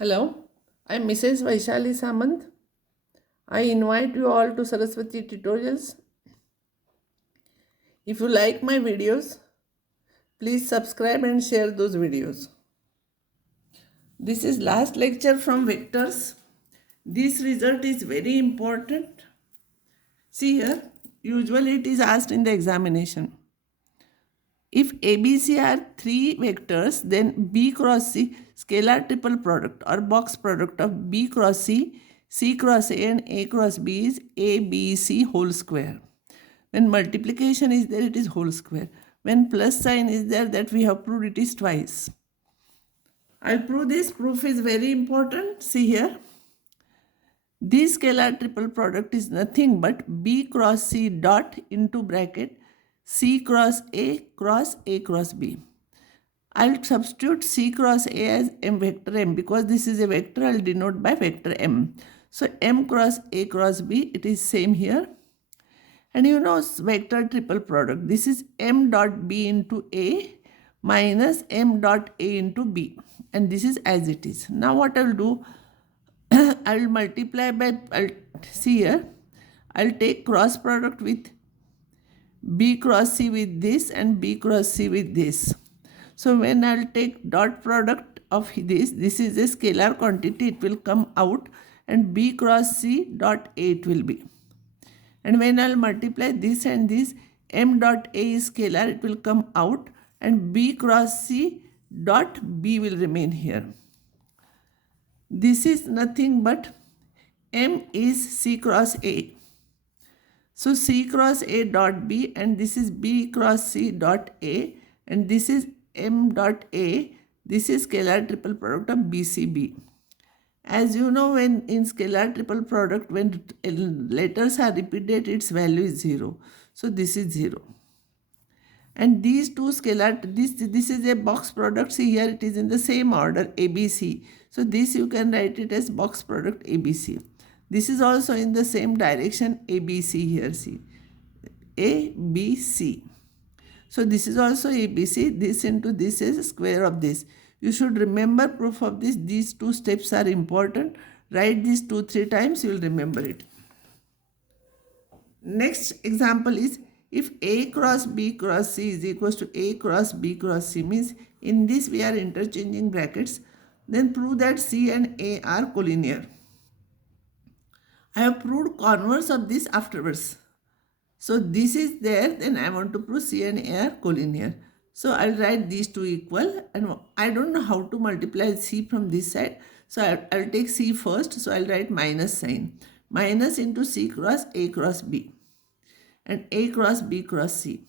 Hello, I'm Mrs. Vaishali Samant. I invite you all to Saraswati tutorials. If you like my videos, please subscribe and share those videos. This is last lecture from vectors. This result is very important. See here, usually it is asked in the examination. If ABC are three vectors, then B cross C, scalar triple product or box product of B cross C cross A and A cross B is ABC whole square. When multiplication is there, it is whole square. When plus sign is there, that we have proved it is twice. I'll prove this. Proof is very important. See here. This scalar triple product is nothing but B cross C dot into bracket C cross A cross B. I'll substitute C cross A as M vector M because this is a vector. I'll denote by vector M. So M cross A cross B, it is same here. And you know vector triple product. This is M dot B into A minus M dot A into B. And this is as it is. Now what I'll do, I'll multiply by, see here, I'll take cross product with B cross C with this and B cross C with this. So when I'll take dot product of this is a scalar quantity, it will come out and B cross C dot A it will be. And when I'll multiply this and this, M dot A is scalar, it will come out and B cross C dot B will remain here. This is nothing but M is C cross A. So C cross A dot B and this is B cross C dot A and this is M dot A. This is scalar triple product of BCB. As you know, when in scalar triple product, when letters are repeated, its value is 0. So this is 0. And these two scalar, this is a box product. See here, it is in the same order, ABC. So this you can write it as box product ABC. This is also in the same direction, ABC here, see. ABC. So this is also ABC. This into this is square of this. You should remember proof of this. These two steps are important. Write these 2-3 times, you will remember it. Next example is if A cross B cross C is equals to A cross B cross C, means in this we are interchanging brackets, then prove that C and A are collinear. I have proved converse of this afterwards. So this is there, then I want to prove C and A are collinear. So I'll write these two equal and I don't know how to multiply C from this side. So I'll take C first. So I'll write minus sign. Minus into C cross A cross B and A cross B cross C.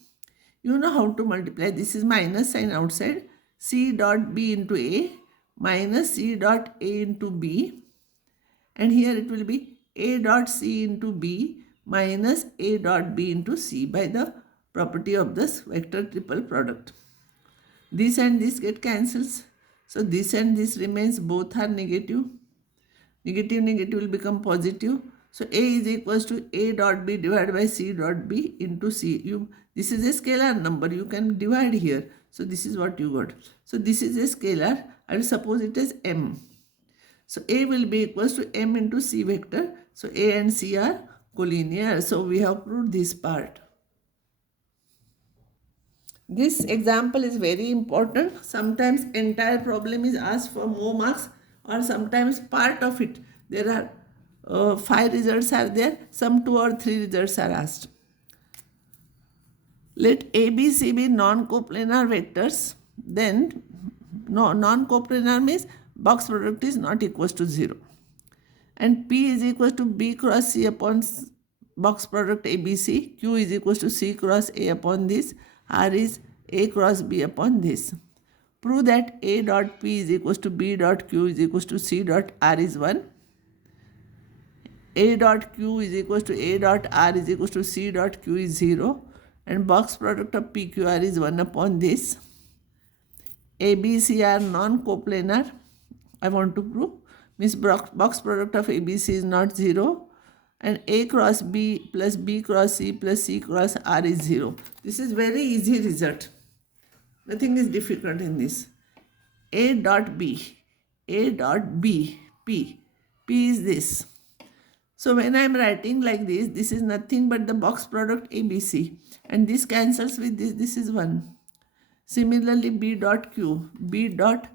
You know how to multiply. This is minus sign outside. C dot B into A minus C dot A into B. And here it will be A dot C into B minus A dot B into C by the property of this vector triple product. This and this get cancels. So this and this remains, both are negative. Negative, negative will become positive. So A is equals to A dot B divided by C dot B into C. This is a scalar number. You can divide here. So this is what you got. So this is a scalar. I will suppose it as M. So A will be equals to M into C vector. So A and C are collinear. So we have proved this part. This example is very important. Sometimes entire problem is asked for more marks or sometimes part of it. There are 5 results are there. Some 2 or 3 results are asked. Let A, B, C be non-coplanar vectors. Then non-coplanar means box product is not equals to 0. And P is equals to B cross C upon box product ABC. Q is equals to C cross A upon this. R is A cross B upon this. Prove that A dot P is equals to B dot Q is equals to C dot R is 1. A dot Q is equals to A dot R is equals to C dot Q is 0. And box product of PQR is 1 upon this. ABC are non-coplanar. I want to prove. Means box product of ABC is not 0. And A cross B plus B cross C plus C cross R is 0. This is very easy result. Nothing is difficult in this. A dot B. A dot B, P. P is this. So when I am writing like this is nothing but the box product ABC. And this cancels with this is 1. Similarly, B dot Q, B dot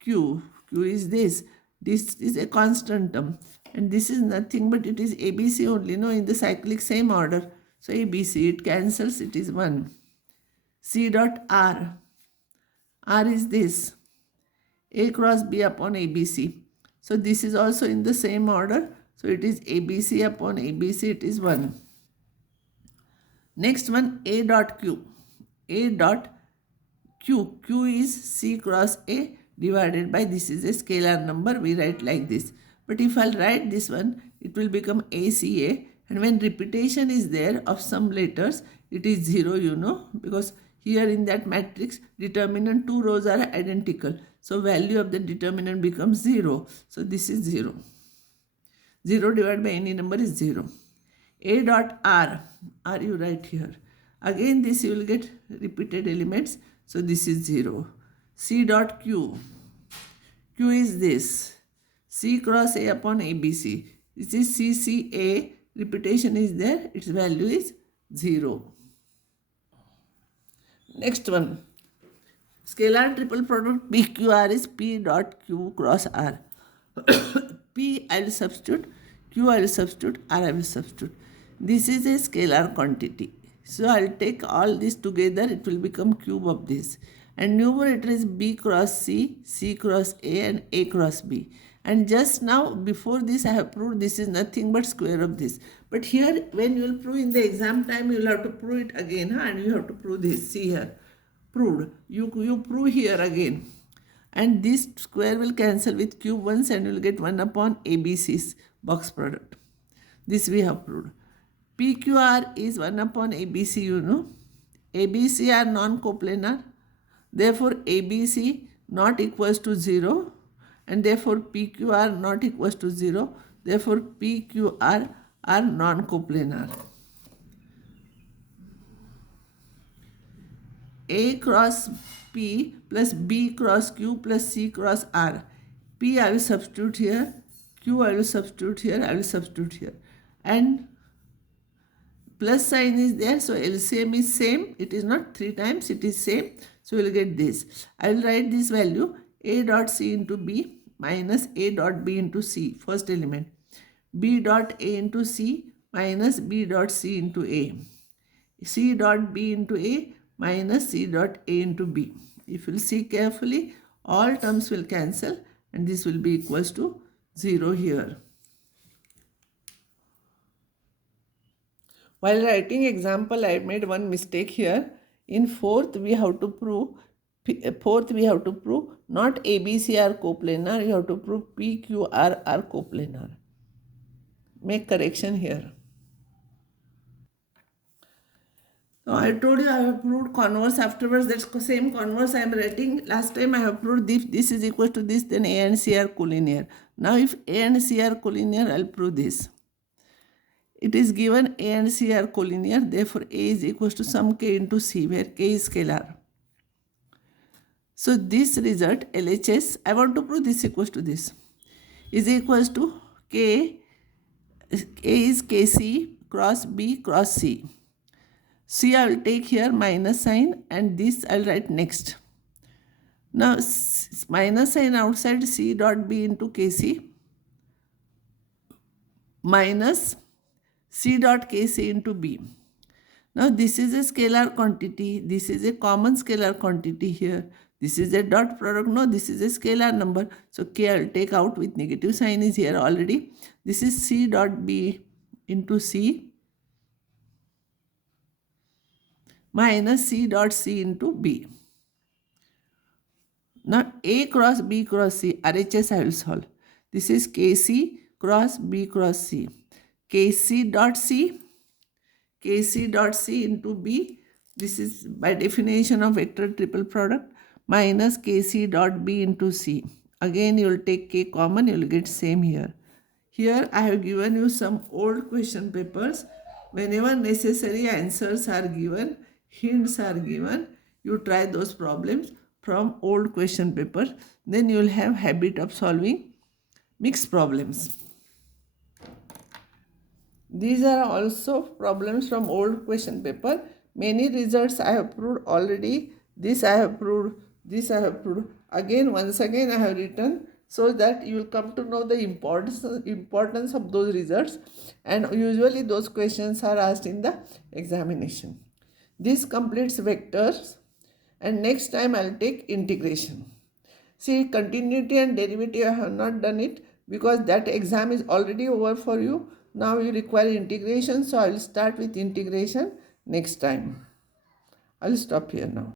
Q, Q is this is a constant term, and this is nothing but it is ABC only, no, in the cyclic same order. So ABC, it cancels, it is 1. C dot R, R is this, A cross B upon ABC. So this is also in the same order, so it is ABC upon ABC, it is 1. Next one, A dot Q, A dot Q, Q is C cross A divided by, this is a scalar number, we write like this. But if I'll write this one, it will become ACA, and when repetition is there of some letters, it is 0, you know, because here in that matrix, determinant 2 rows are identical. So value of the determinant becomes 0. So this is 0. 0 divided by any number is 0. A dot R, R you write here. Again this you will get repeated elements. So this is 0. C dot Q, Q is this, C cross A upon ABC. This is CCA, repetition is there, its value is 0. Next one, scalar triple product PQR is P dot Q cross R. P I will substitute, Q I will substitute, R I will substitute. This is a scalar quantity. So I will take all this together, it will become cube of this. And numerator is B cross C, C cross A and A cross B. And just now before this I have proved this is nothing but square of this. But here when you will prove in the exam time, you will have to prove it again, and you have to prove this. See here, proved. You prove here again. And this square will cancel with cube once and you will get 1 upon ABC's box product. This we have proved. PQR is 1 upon ABC, you know. ABC are non-coplanar. Therefore, ABC not equals to 0. And therefore, PQR not equals to 0. Therefore, PQR are non-coplanar. A cross P plus B cross Q plus C cross R. P I will substitute here. Q I will substitute here. I will substitute here. And plus sign is there, so LCM is same. It is not 3 times, it is same. So we will get this. I will write this value A dot C into B minus A dot B into C, first element. B dot A into C minus B dot C into A. C dot B into A minus C dot A into B. If you will see carefully, all terms will cancel and this will be equals to 0 here. While writing example, I made one mistake here. In fourth, we have to prove not ABC are coplanar. You have to prove PQR are coplanar. Make correction here. Now I told you I have proved converse afterwards. That's the same converse I am writing. Last time I have proved if this is equal to this, then A and C are collinear. Now if A and C are collinear, I will prove this. It is given A and C are collinear, therefore A is equals to some K into C, where K is scalar. So this result, LHS, I want to prove this equals to this, is equals to K, A is KC cross B cross C. C I will take here minus sign and this I will write next. Now minus sign outside, C dot B into KC minus C dot Kc into B. Now this is a scalar quantity. This is a common scalar quantity here. This is a dot product. No, this is a scalar number. So K I will take out with negative sign is here already. This is C dot B into C minus C dot C into B. Now A cross B cross C, RHS I will solve. This is Kc cross B cross C. Kc dot C into B. This is by definition of vector triple product minus Kc dot B into C. Again you will take K common, you will get same here. Here I have given you some old question papers. Whenever necessary answers are given, hints are given, you try those problems. from old question paper. Then you will have habit of solving mixed problems. These are also problems from old question paper. Many results I have proved already. This I have proved. This I have proved. Again, once again I have written so that you will come to know the importance of those results. And usually those questions are asked in the examination. This completes vectors. And next time I'll take integration. See, continuity and derivative, I have not done it because that exam is already over for you. Now you require integration, so I will start with integration next time. I will stop here now.